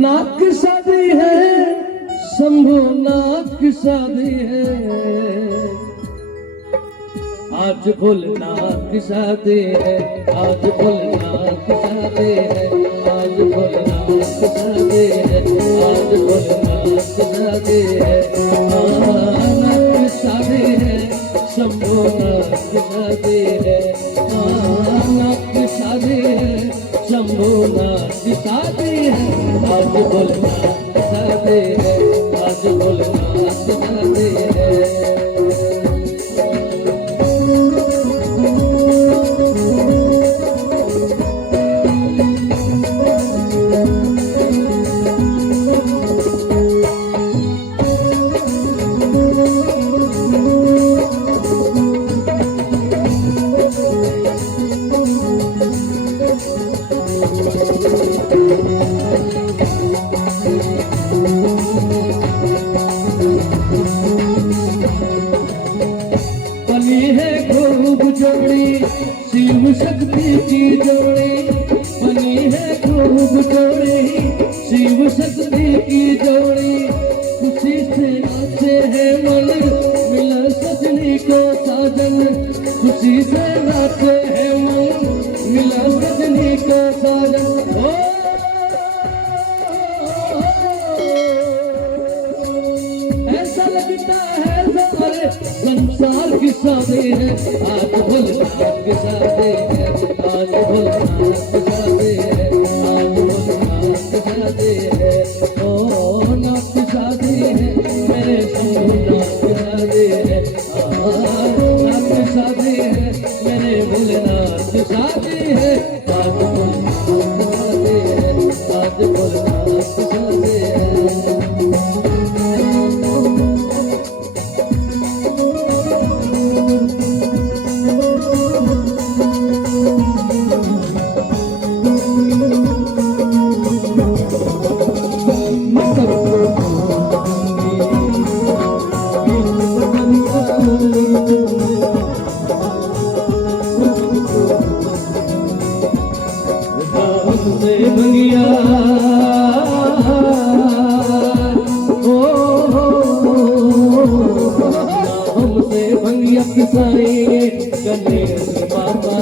नाक शादी है शंभू नाक शादी है, आज भोलेनाथ की शादी है, आज भोलेनाथ की शादी है, आज भोलेनाथ की शादी है, आज भोलेनाथ की शादी है। नाथ की शादी है शंभूनाथ की शादी है, नाथ की शादी है शंभूनाथ की शादी है, आज भोलेनाथ की शादी है, आज भोलेनाथ की शादी है। शिव शक्ति की जोड़ी बनी है खूब जोड़ी, शिव शक्ति की जोड़ी खुशी से नाचे हैं मन, मिला सजनी को साजन, खुशी से नाचे हैं मन, मिला सजनी को साजन। ऐसा लगता है सारे संसार की शादी है, आज भोलेनाथ की शादी है, आज भोलेनाथ की शादी है, आज भोलेनाथ की शादी है। ओ नाथ की शादी है मेरे शंभूनाथ की शादी है, नाथ की शादी है मेरे भोलेनाथ की शादी है, आज भोलेनाथ की शादी है, आज भोलेनाथ की शादी है। गणेश बाबा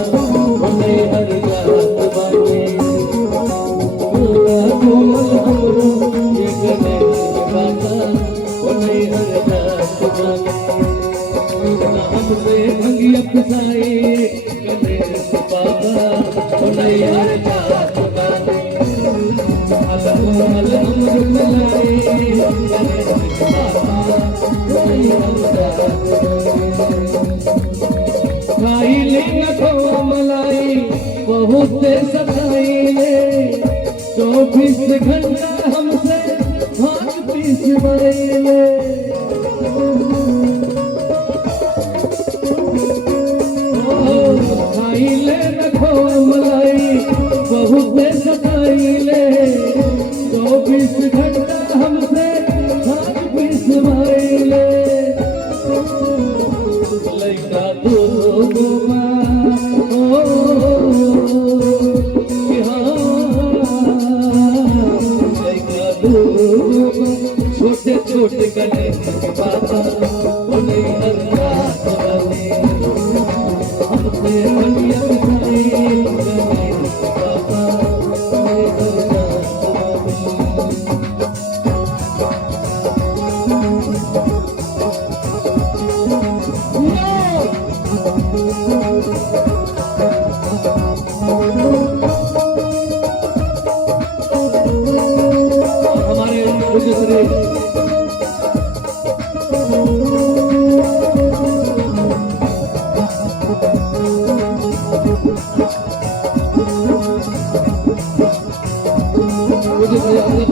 बोले हर जात बाने, कोमल हमरो ये गणेश बाबा बोले हर जात बाने, हमसे भंगिया पिसाए गणेश बाबा बोले हर जात बाने, कोमल हमरो बुलाए गणेश बाबा बोले हर जात बाने। खाई ले खोआ मलाई बहुत सताई ले, 24 घंटा हमसे भाग पीस ले, खाई ले खोआ मलाई बहुत सताई ले, 24 घंटा हमसे भाग पीस ले। लैका छोटे छोटे गणेश बाबा बोले हर रात वाले, हमसे बलिया पिसाए गणेश बाबा बोले हर रात हमारे दूसरे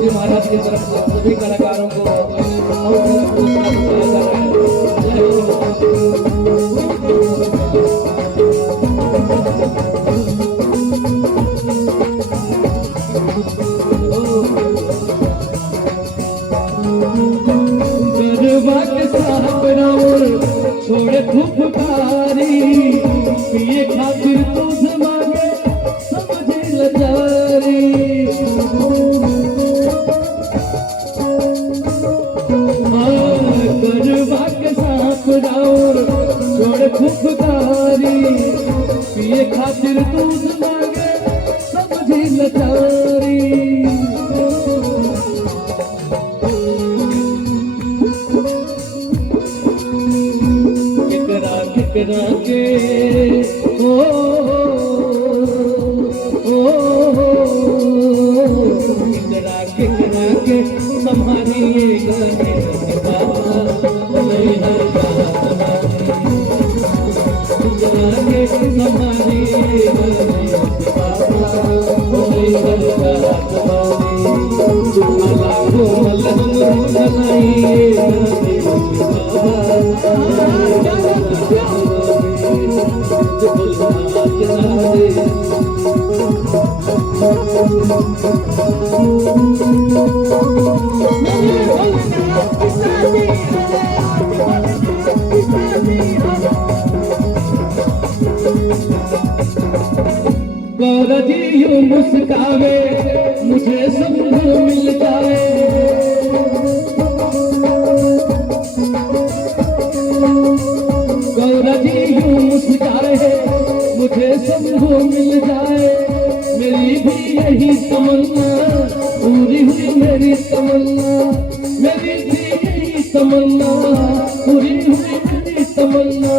महाराज की तरफ से सभी कलाकारों को छोड़े फुफकारी पिए खातिर तुझ मांगे समझे लचारी। लाचारी। केकरा के ओ केकरा के संभालिएगा नहीं हर गौरा जी यूं मुस्कावे मुझे संग मिल जाए। गौरा जी यूं मुस्काए मुझे संग मिल जाए। मेरी भी यही तमन्ना पूरी हुई मेरी तमन्ना। मेरी भी यही तमन्ना पूरी हुई मेरी तमन्ना।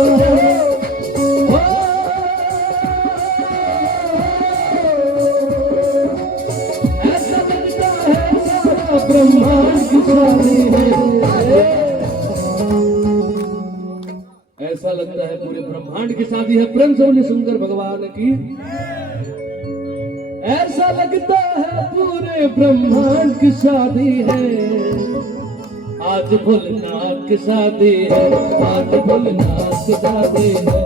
ब्रह्मांड की शादी है। ऐसा लगता है पूरे ब्रह्मांड की शादी है। प्रेम से बोलिए शंकर भगवान की। ऐसा लगता है पूरे ब्रह्मांड की शादी है। आज भोलेनाथ की शादी है। आज भोलेनाथ की शादी है।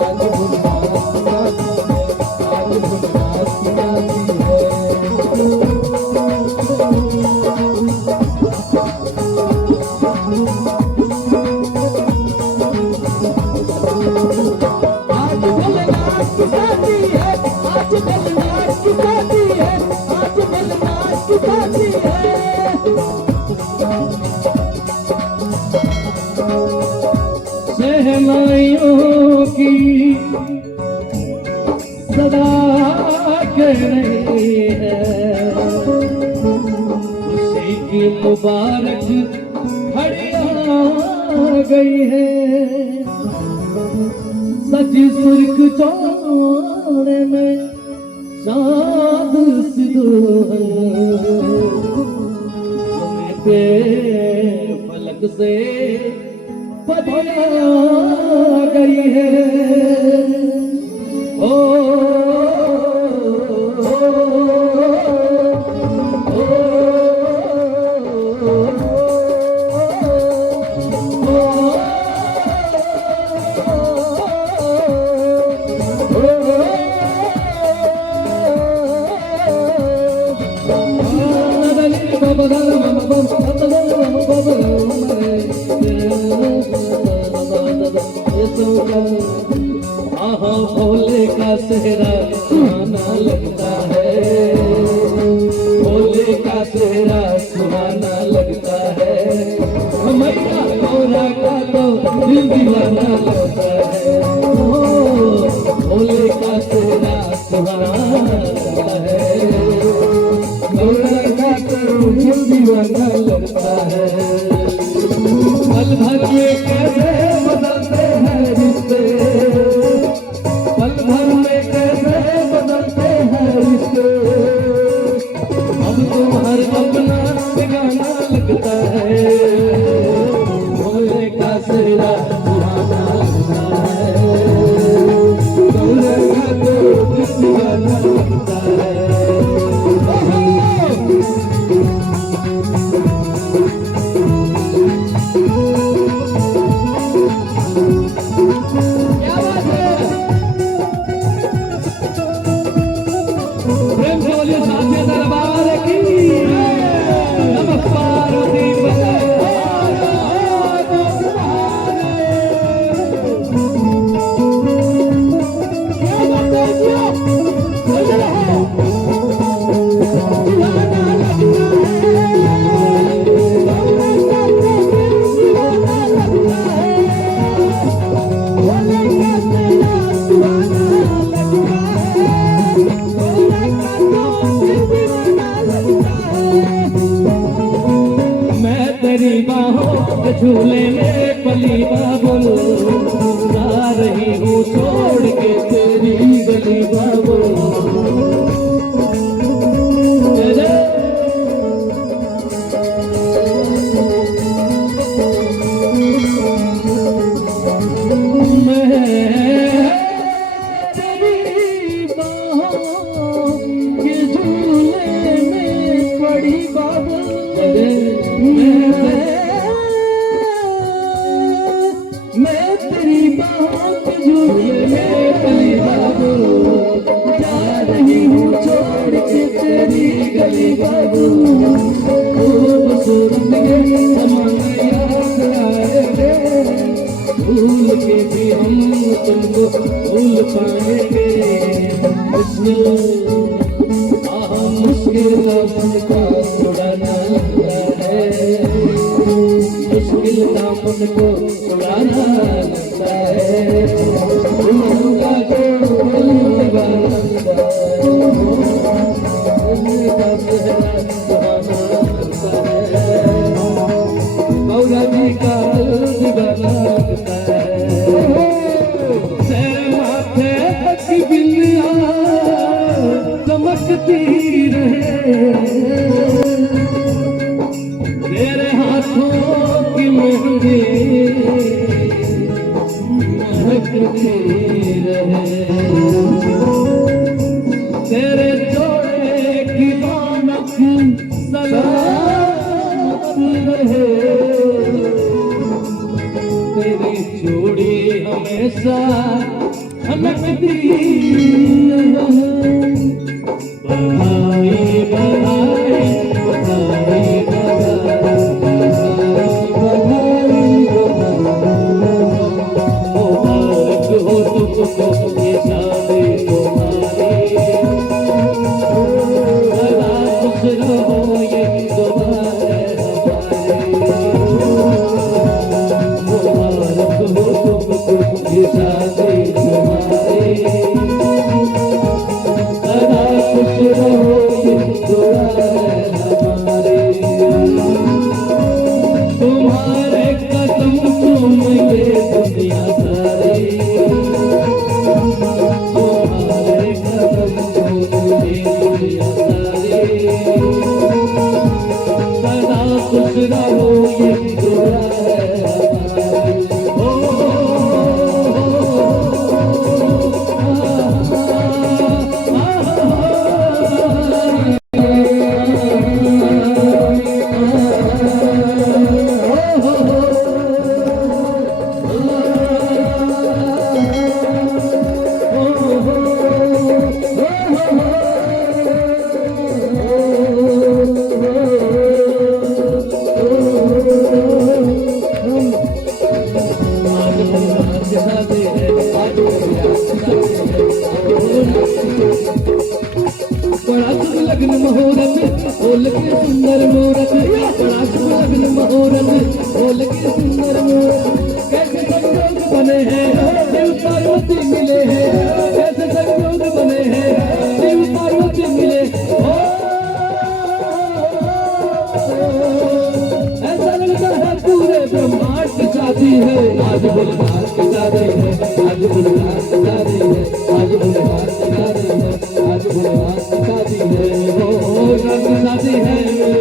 आज भोलेनाथ की शादी है। आज भोलेनाथ की शादी है। सहनाइयों की सदा कह रही है। उसी की मुबारक घड़ी आ गई है। सजी सुर्ख चौड़े में चाँद पे फलक से पधिया गई है। ओ आहा भोले का चेहरा सुहाना लगता है। भोले का चेहरा सुहाना लगता है। मैया गौरा का तो दिल दीवाना लगता है। भोले का चेहरा सुहाना लगता है। गौरा का तो दिल दीवाना लगता है। पल भर में कैसे बदलते हैं रिश्ते। पल भर में कैसे बदलते हैं रिश्ते। अब तो हर अपना बेगाना लगता है। भोले का चेहरा सुहाना लगता है। गौरा का तो दिल दीवाना लगता है। झूले में पली बाबुल, जा रही हूँ छोड़ के तेरी गली बाबुल। मैं तेरी बाहों के झूले में पली बाबुल, जा रही हूँ छोड़ के तेरी गली बाबुल। खूबसूरत ये ज़माना याद आए रे, भूल के भी हम तुमको भूल पाएंगे। मुश्किल दामन का छुड़ाना लगता है, मुश्किल दामन को छुड़ाना लगता है। उनका तो दीवाना लगता है, उनका चेहरा सुहाना लगता है, मौला जी का दीवाना लगता है। तेरे माथे की बिंदिया चमकती रहे, तेरे हाथों की मेहंदी महकती रहे, तेरे जोड़े की रौनक सलामत रहे, तेरी चूड़ी हमेशा चमकती रहे। बधाई बधाई बधाई बधाई मुबारक हो तुमको ये शादी तुम्हारी, सदा खुश रहो ये दुआ है हमारी। मुबारक हो तुमको ये शादी तुम्हारी, सदा खुश रहो ये दुआ है हमारी। तुम्हारे कदम चूम के दुनिया सारी, तुम्हारे कदम चूम के दुनिया सारी, सदा खुश रहो ये दुआ है हमारी। बड़ा शुभ लग्न मुहूर्त, बोल के सुंदर मूरत, बड़ा शुभ लग्न मुहूर्त, बोल के सुंदर मूरत। कैसे संयोग बने हैं शिव पार्वती मिले हैं, कैसे संयोग बने हैं शिव पार्वती मिले। ऐसा लगता है पूरे ब्रह्मांड की शादी है, आज बुलवार की शादी है, आज बुलवार की शादी है, आज बुलवार की शादी है, आज बुलवार की शादी है, वो शादी है।